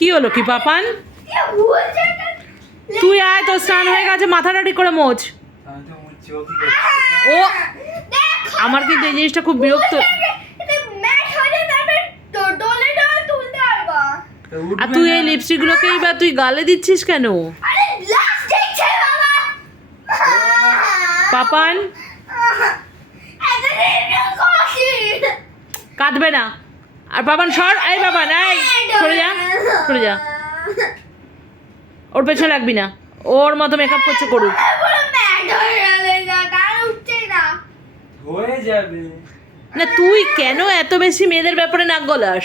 কি হলো কি পাপান? তুই আয়, তোর স্নান হয়ে গেছে, মাথাটা ঠিক করে মোছ। ও আমার কিন্তু এই জিনিসটা খুব বিরক্ত। আর তুই এই লিপস্টিক গুলোকেই বা তুই গালে দিচ্ছিস কেন পাপান? কাঁদবে না। আর বাবান সর, এই বাবান এই সরে যা, সরে যা, ওর পেছনে লাগবি না, ওর মতো মেকআপ করছে করুক। হয়ে যাবে না তুই কেন এত বেশি মেয়েদের ব্যাপারে নাক গলাস?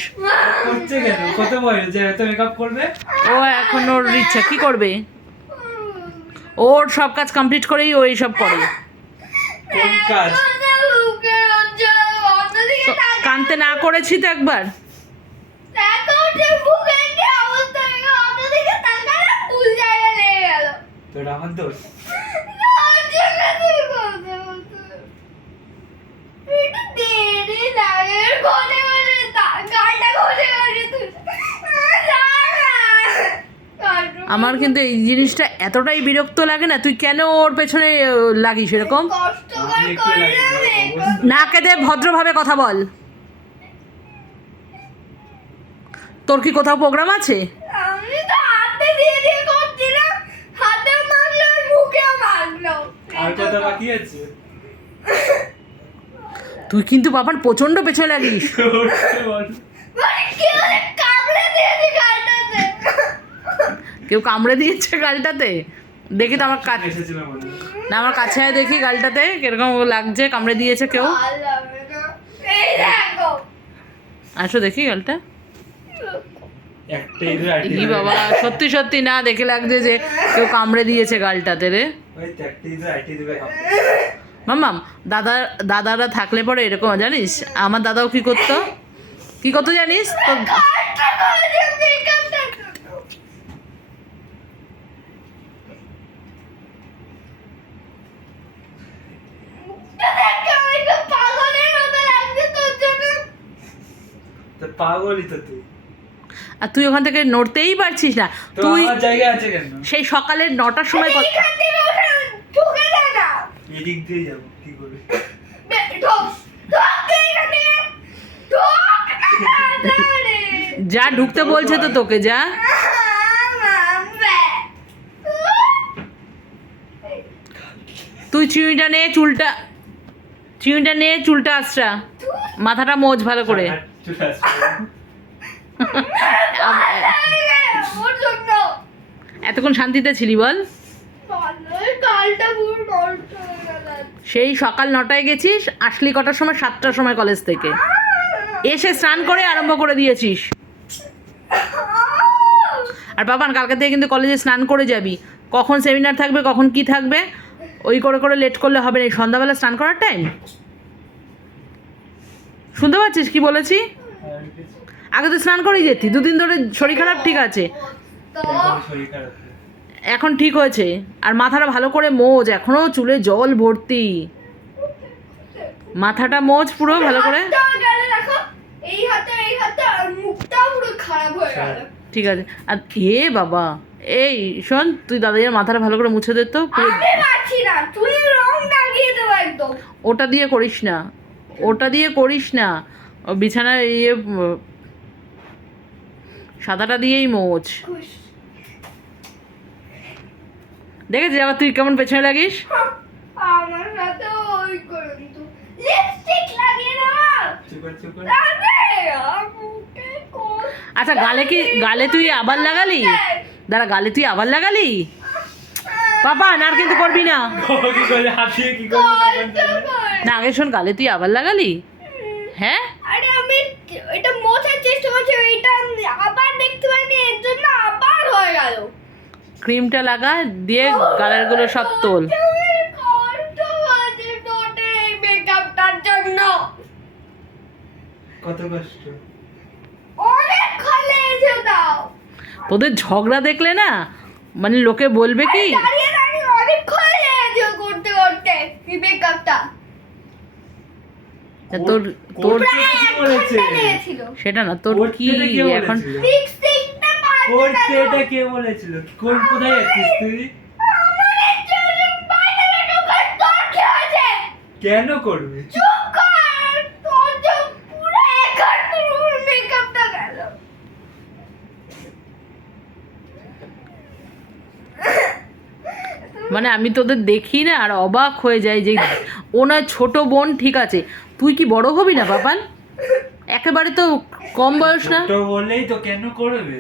করছে কেন? কত বয়স যে এত মেকআপ করবে? ও এখন ওর ইচ্ছা, কি করবে? ওর সব কাজ কমপ্লিট করেই ও এইসব করে। কোন কাজ? কানতে না করেছি তো একবার? তোর আমার দোষ? আমার কিন্তু এই জিনিসটা এতটাই বিরক্ত লাগে না, তুই কেন ওর পেছনে লাগিস এরকম? না কেঁদে ভদ্রভাবে কথা বল। তোর কি কোথাও প্রোগ্রাম আছে? আর কথা বাকি আছে? তুই কিন্তু বাবার প্রচন্ড পেছনে লাগিস। কেউ কামড়ে দিয়েছে গালটাতে? দেখি তো আমার কাছে, না আমার কাছে আয় দেখি গালটাতে কিরকম লাগছে, কামড়ে দিয়েছে কেউ? আসো দেখি গালটা। ই বাবা, সত্যি সত্যি না দেখে লাগছে যে কেউ কামড়ে দিয়েছে গালটাতে রে। মাম্মাম দাদারা থাকলে পরে এরকম, জানিস আমার দাদাও কি করতো জানিস তো? পাগলই তো তুই। আর তুই ওখান থেকে নড়তেই পারছিস না। তুই জায়গা আছে কেন? সেই সকালের 9টার সময় এদিক দিয়ে যাবো কি করে? যা ঢুকতে বলছে তো তোকে, যা। তুই চিউড়িটা নে, চুলটা আছড়া, মাথাটা মোজ ভালো করে। এতক্ষণ শান্তিতে ছিলি বল? সেই সকাল 9টায় গেছিস, আসলি কটার সময়? 7টার সময় কলেজ থেকে এসে স্নান করে আরম্ভ করে দিয়েছিস। আর বাবান কালকে থেকে কিন্তু কলেজে স্নান করে যাবি। কখন সেমিনার থাকবে, কখন কি থাকবে, ওই করে লেট করলে হবে না। সন্ধ্যাবেলা স্নান করার টাইম, শুনতে পাচ্ছিস কি বলেছি? আগে তো স্নান করেই যেতি, 2 দিন ধরে শরীর খারাপ, ঠিক আছে এখন ঠিক হয়েছে। আর মাথাটা ভালো করে মোজ, এখনো চুলে জল ভর্তি, মাথাটা মোজ পুরো ভালো করে। ঠিক আছে। আর এ বাবা, এই শোন, তুই দাদাইয়ের মাথাটা ভালো করে মুছে দে তো। ওটা দিয়ে করিস না, ও বিছানার ইয়ে সাদাটা দিয়েই মোছ। দেখেছিস আবার তুই কেমন পেছনে লাগিস? আচ্ছা গালে তুই আবার লাগালি? দাঁড়া, গালে তুই আবার লাগালি? বাবা আর কিন্তু করবি না। না আগে শোন, গালে তুই আবার লাগালি? হ্যাঁ আরে আমি এটা মোছার চেষ্টা করছি, এটা আবার দেখতে পাইনি, এর জন্য আবার হয়ে গেল। ক্রিমটা লাগা দিয়ে গালের গুলো সব তোল। মেকআপটার জন্য কত কষ্ট, অনেক খলে এসে দাও। তোদের ঝগড়া দেখলে না মানে লোকে বলবে কি দাঁড়িয়ে অনেক খলে এসে করতে এই মেকআপটা। তোর কি করেছে? সেটা না, তোর কি এখন লিপস্টিকটা করতে এটা কে বলেছিল? কোথায় যাচ্ছিস তুই? আমার চুল বাইরে ঢোকার দরকার আছে। কেন করবি? চুপ কর, তোর তো পুরো একার পুরো মেকআপটা গেল। মানে আমি তোদের দেখি না আর অবাক হয়ে যাই যে ওনার ছোট বোন ঠিক আছে, তুই কি বড় হবি না বাবান? একেবারে তো কম বয়স না। তো বললেই তো কেন করবে?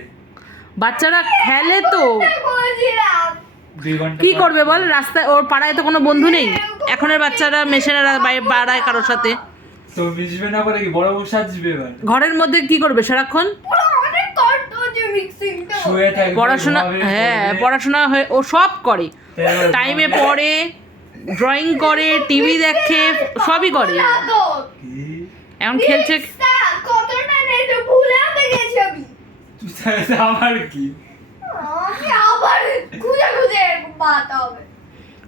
বাচ্চারা খেলে তো, বলছিলাম 2 ঘন্টা কি পর- করবে বল? রাস্তায় ওর পাড়ায় তো কোনো বন্ধু নেই। এখনের বাচ্চারা মেশে না পাড়ায় কারোর সাথে। তো মিশবে না করে কি বড় বউ সাজবে এবার? ঘরের মধ্যে কি করবে সারাক্ষণ? পুরো অনেক কষ্ট হচ্ছে মিক্সিংটা। শুয়ে থাকবে, পড়াশোনা, ঘুমাবে, হ্যাঁ পড়বে। পড়াশোনা হয়ে ও সব করে, তাই টাইমে পড়ে, ড্রয়িং করে, টিভি দেখে, সবই করে। লাগো। কি? এখন খেলছে। রিক্সা কতটা নেই তো ভুলেও গেছি আমি। তুই তাহলে আমার কি? আমি আবার খুঁজে খুঁজে বাতা হবে।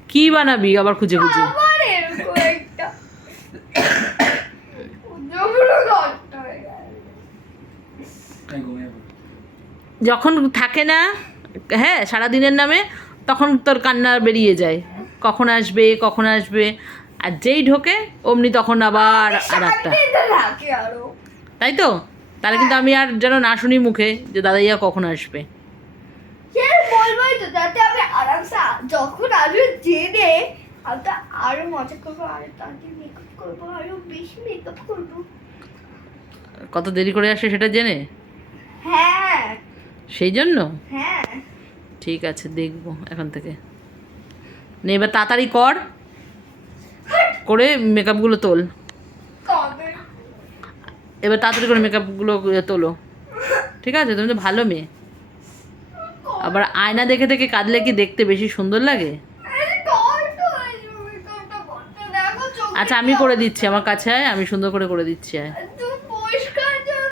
কি বানাবি আবার খুঁজে খুঁজে? আবার এরকম একটা জমলো নষ্ট হয়ে গেল। এই ঘুমিয়ে পড়। যখন থাকে না, হ্যাঁ সারাদিনের নামে, তখন তোর কান্না বেরিয়ে যায়, কখন আসবে কখন আসবে। আর যেই ঢোকে অমনি তখন আবার আর একটা, শান্তিতে থাকি আরো। তাই তো? তাহলে কিন্তু আমি আর যেন না শুনি মুখে যে দাদাইয়া কখন আসবে। সে বলবোই তো, যাতে আমি আরামসে যখন আসবে জেনে আমি তো আরো মজা করবো, আরো তাড়াতাড়ি মেকআপ করবো, আরো বেশি মেকআপ করবো। কত দেরি করে আসে সেটা জেনে, হ্যাঁ সেই জন্য। হ্যাঁ ঠিক আছে, দেখবো এখন থেকে। নে এবার তাড়াতাড়ি কর, করে মেকআপগুলো তোল। কবে এবার তাড়াতাড়ি করে মেকআপগুলো তোলো, ঠিক আছে? তুমি তো ভালো মেয়ে। আবার আয়না দেখে দেখে কাঁদলে কি দেখতে বেশি সুন্দর লাগে? আরে কষ্ট হয়ে যাবে মেকআপটা করতে, দেখো চোখে আচ্ছা আমি করে দিচ্ছি, আমার কাছে আয়, আমি সুন্দর করে দিচ্ছি। আয়, তুই